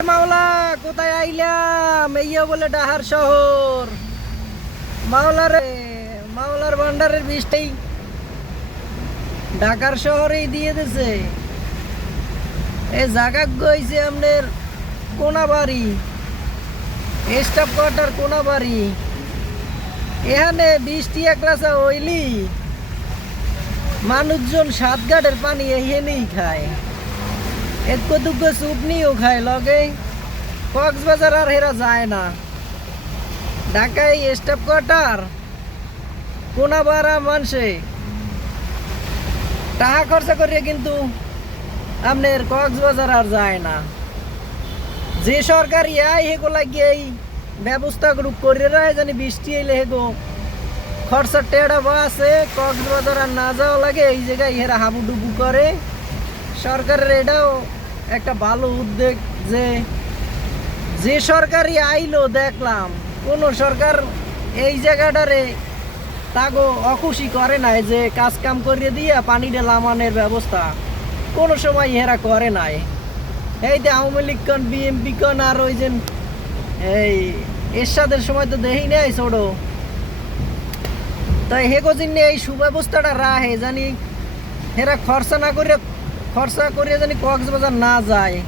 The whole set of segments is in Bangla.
মাওলা কোথায় আইলাম? এই বলে ডাহার শহর। মাওলার ভান্ডারের বৃষ্টি ঢাকার শহরেই দিয়ে দিছে। এই জায়গা গইছে আমাদের কোনাবাড়ি, স্টাফ কোয়ার্টার কোনাবাড়ি। এখানে বৃষ্টি একরাশা হইলি মানুষজন সাতঘাটের পানি এখানেই খায়, একটু দুগ্গো চুপনিও খায় লগে। কক্সবাজার আর হেরা যায় না। ঢাকায় স্টাফ কোয়ার্টার কোনাবাড়া মানুষে টাকা খরচা করিয়ে কিন্তু আপনার কক্সবাজার আর যায় না। যে সরকার ইয়াই হেগো লাগিয়ে এই ব্যবস্থা গ্রুপ করে রায় জানি বৃষ্টি এলে হেগো খরচা টেড়া আছে, কক্সবাজার আর না যাওয়া লাগে। এই জায়গায় হেরা হাবুডুবু করে। সরকারের এটাও একটা ভালো উদ্যোগ যে সরকারই আইলো দেখলাম কোন সরকার এই জায়গাটারে তাগো অখুশি করে নাই, যে কাজ কাম করিয়ে দিয়ে পানিটা লামানের ব্যবস্থা কোনো সময় হেরা করে নাই। এই যে আওয়ামী লীগ কন, বিএমপি কন, আর ওই যে এই এরশাদের সময় তো দেখি নাই ছোট। তাই হেগো জিনে এই সুব্যবস্থাটা রাহে জানি হেরা খরচা করিয়ে জানি কক্সবাজার না যায়।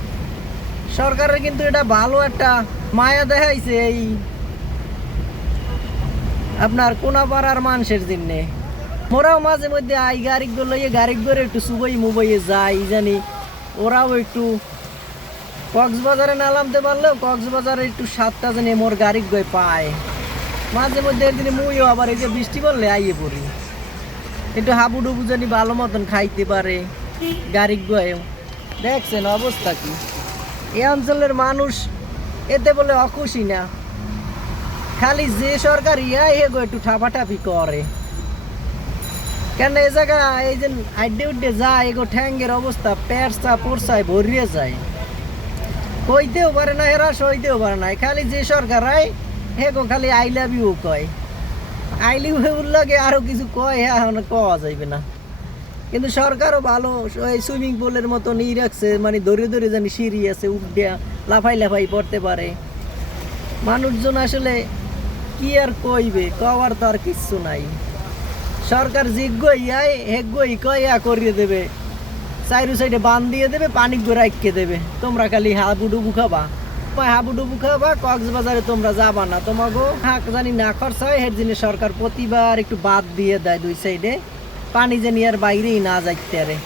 সরকারের কিন্তু এটা ভালো একটা মায়া দেখাইছে এই আপনার কোনাপাড়ার মানুষের জন্য। ওরাও মাঝে মধ্যে আই গাড়ি লইয়ে গাড়ি করে একটু সুবই মুবইয়ে যাই জানি, ওরাও একটু কক্সবাজারে না নামতে পারলেও কক্সবাজারে একটু সাতটা জানি মোর গাড়ি গয়ে পায়। মাঝে মধ্যে একদিন মুইও আবার এই যে বৃষ্টি পড়লে আইয়ে পড়ি, একটু হাবুডুবু জানি ভালো মতন খাইতে পারে গাড়ি গয়ে। দেখছেন অবস্থা কি? এই অঞ্চলের মানুষ এতে বলে অখুশি না, খালি যে সরকার ইয়াই হেগো একটু ঠাপাঠাপি করে। কেন এই জায়গা এই যে আড্ডে উড্ডে যায় এগো ঠ্যাঙ্গের অবস্থা পেরসা পোরসায় ভরিয়ে যায়, কইতেও পারে না এরা, সইতেও পারে না। খালি যে সরকার আয় হেগো খালি আই লাভ ইউ কয়, আই লাভ ইউর লাগে আরো কিছু কয়, হ্যাঁ কওয়া যাইবে না। কিন্তু সরকারও ভালো ওই সুইমিং পুলের মতো নিয়ে রাখছে, মানে ধরে ধরে জানি সিঁড়ি আছে, উঠে লাফাই লাফাই পড়তে পারে। মানুষজন আসলে কি আর কইবে, কওয়ার তো আর কিচ্ছু নাই। সরকার জিজ্ঞই আয় হেগই কয়া করিয়ে দেবে, চাইরু সাইডে বান দিয়ে দেবে, পানি রাখকে দেবে, তোমরা খালি হাবুডুবু খাবা। হাবুডুবু খাবা, কক্সবাজারে তোমরা যাবা না। তোমাকে হাঁক জানি না খরচা হয়, এর জন্য সরকার প্রতিবার একটু বাদ দিয়ে দেয় দুই সাইডে, পানি জানি আর বাইরেই না যাইতে আরে।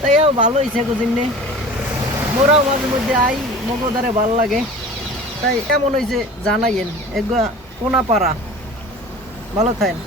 তাই ভালো হয়েছে গোজিনে, মোরাও মাঝে মধ্যে আই, মগোদারে ভালো লাগে। তাই কেমন হয়েছে জানাইয়েন। এগুলো কোনাপাড়া, ভালো থাকেন।